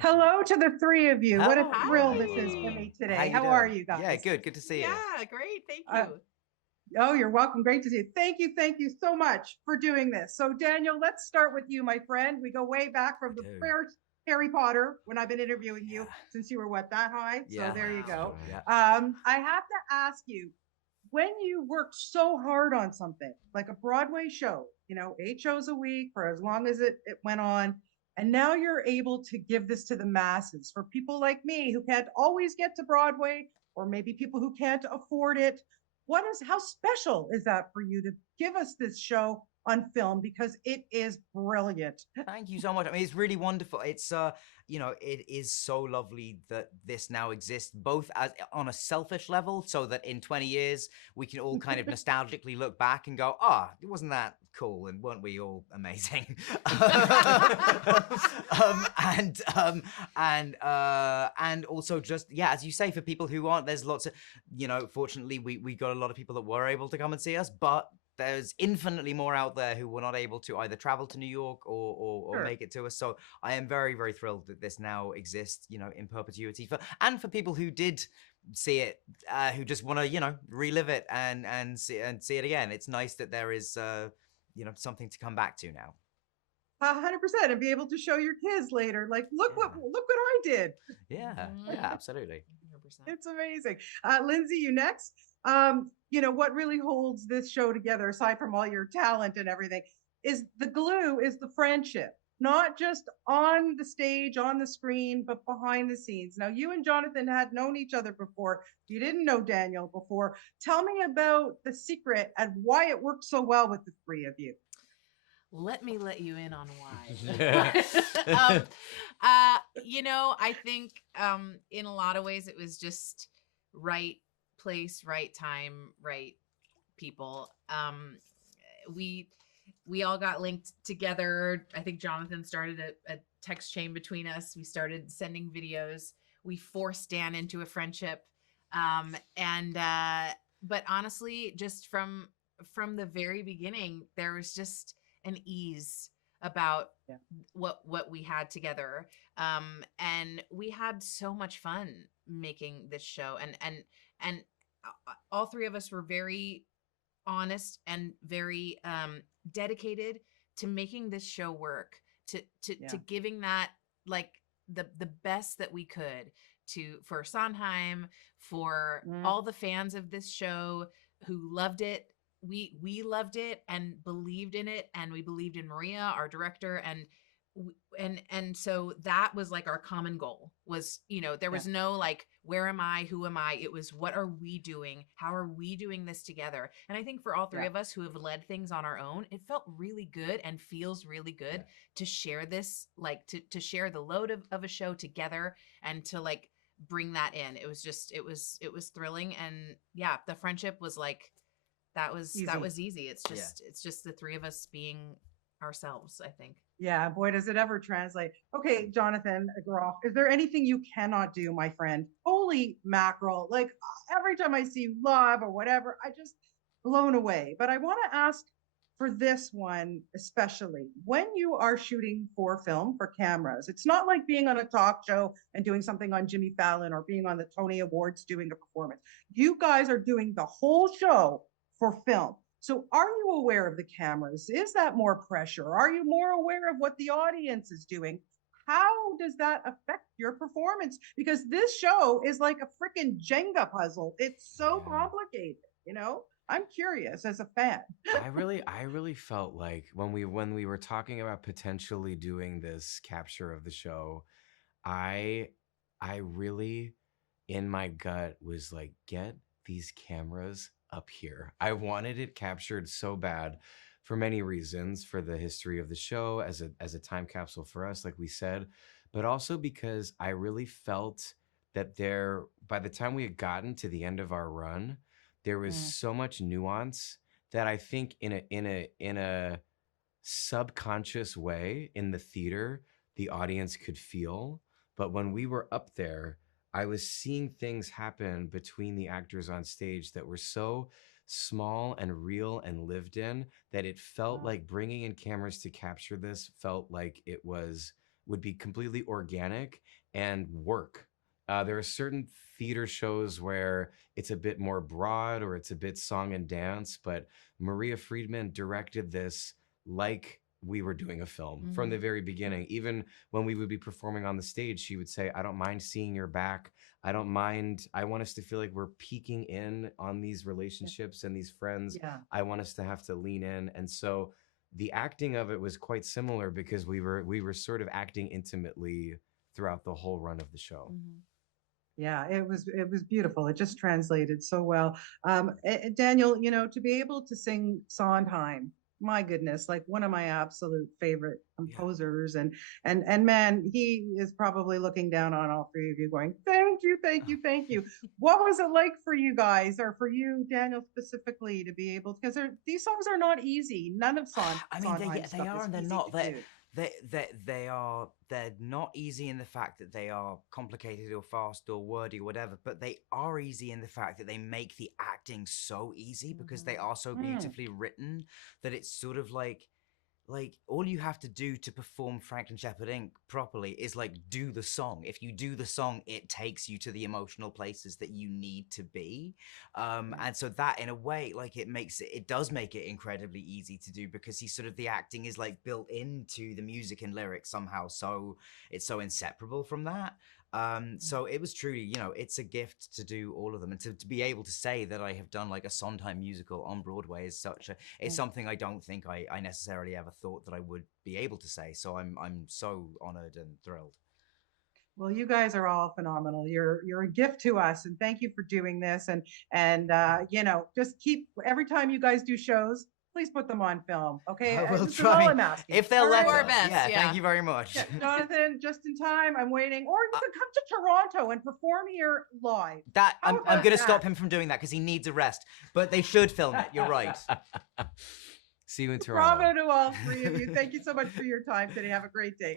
Hello to the three of you. What a thrill this is for Hi. me How today. you How are doing? you Yeah, guys? good. Good to see you. Yeah, great. Thank Uh, you. oh, you're welcome. Great to see you. Thank you so much for doing this. So, Daniel, let's start with you, my friend. We go way back We from the do. first Harry Potter when I've been interviewing you Yeah. since you were what, that high? So Yeah. there you Wow. go. Yeah. I have to ask you, when you worked so hard on something like a Broadway show, 8 shows a week for as long as it went on, and now you're able to give this to the masses for people like me who can't always get to Broadway, or maybe people who can't afford it. How special is that for you to give us this show on film? Because it is brilliant. Thank you so much. I mean, it's really wonderful. It's it is so lovely that this now exists, both as on a selfish level, so that in 20 years we can all kind of nostalgically look back and go, wasn't that cool? And weren't we all amazing? And also just, yeah, as you say, for people who aren't, there's lots of, fortunately we got a lot of people that were able to come and see us, but there's infinitely more out there who were not able to either travel to New York or Sure. make it to us. So I am very, very thrilled that this now exists, in perpetuity for people who did see it, who just want to, relive it and see it again. It's nice that there is, something to come back to now. 100%, and be able to show your kids later, like, look what I did. Yeah, Mhm. yeah, absolutely. 100%. It's amazing. Lindsay, you next. What really holds this show together, aside from all your talent and everything, is the glue, is the friendship, not just on the stage, on the screen, but behind the scenes. Now, you and Jonathan had known each other before. You didn't know Daniel before. Tell me about the secret and why it worked so well with the three of you. Let me let you in on why. I think in a lot of ways it was just right place, right time, right people. We all got linked together. I think Jonathan started a text chain between us. We started sending videos. We forced Dan into a friendship. But honestly, just from the very beginning, there was just an ease about what we had together. And we had so much fun making this show. And all three of us were very honest and very dedicated to making this show work, to giving that like the best that we could for Sondheim, for all the fans of this show who loved it. We loved it and believed in it, and we believed in Maria, our director, and so that was like our common goal was, there was no like, where am I, who am I? It was, what are we doing? How are we doing this together? And I think for all three of us who have led things on our own, it felt really good and feels really good to share this, like to share the load of a show together and to like bring that in. It was just, it was thrilling. And yeah, the friendship was like, that was easy. It's just the three of us being ourselves, I think. Yeah, boy, does it ever translate. Okay, Jonathan Groff, is there anything you cannot do, my friend? Holy mackerel. Like every time I see you live or whatever, I just blown away. But I want to ask for this one, especially when you are shooting for film, for cameras, it's not like being on a talk show and doing something on Jimmy Fallon or being on the Tony Awards doing a performance. You guys are doing the whole show for film. So are you aware of the cameras? Is that more pressure? Are you more aware of what the audience is doing? How does that affect your performance? Because this show is like a freaking Jenga puzzle. It's so complicated. I'm curious as a fan. I really felt like when we were talking about potentially doing this capture of the show, I I really in my gut was like, get these cameras up here. I wanted it captured so bad for many reasons, for the history of the show as a time capsule for us, like we said, but also because I really felt that by the time we had gotten to the end of our run, there was so much nuance that I think in a subconscious way in the theater, the audience could feel. But when we were up there, I was seeing things happen between the actors on stage that were so small and real and lived in that it felt like bringing in cameras to capture this felt like it was would be completely organic and work. There are certain theater shows where it's a bit more broad or it's a bit song and dance, but Maria Friedman directed this like we were doing a film from the very beginning. Even when we would be performing on the stage, she would say, I don't mind seeing your back. I don't mind. I want us to feel like we're peeking in on these relationships and these friends. Yeah. I want us to have to lean in. And so the acting of it was quite similar because we were sort of acting intimately throughout the whole run of the show. Yeah, it was beautiful. It just translated so well. Daniel, you know, to be able to sing Sondheim, my goodness, like one of my absolute favorite composers, and man, he is probably looking down on all three of you, going, "Thank you, thank you, thank you." What was it like for you guys, or for you, Daniel, specifically, to be able, because these songs are not easy. None of I mean, Sondheim's they stuff are is and they're easy not. to do. They're not easy in the fact that they are complicated or fast or wordy or whatever, but they are easy in the fact that they make the acting so easy because they are so beautifully written that it's sort of like all you have to do to perform Franklin Shepherd Inc. properly is like do the song. If you do the song, it takes you to the emotional places that you need to be. And so that in a way, like it does make it incredibly easy to do because the acting is like built into the music and lyrics somehow. So it's so inseparable from that. So it was truly, you know, it's a gift to do all of them, and to be able to say that I have done like a Sondheim musical on Broadway is it's something I don't think I necessarily ever thought that I would be able to say. So I'm so honored and thrilled. Well, you guys are all phenomenal. You're a gift to us, and thank you for doing this. And you know, just keep, every time you guys do shows, please put them on film, okay? I will This is all try I'm asking. if they'll All let right? Our us. best, Yeah, yeah. thank you very much. Yeah, Jonathan, just in time. I'm waiting. Or you can come to Toronto and perform here live. That How I'm about going to stop that? him from doing that because he needs a rest. But they should film it. You're right. See you in Toronto. Bravo to all three of you. Thank you so much for your time today. Have a great day.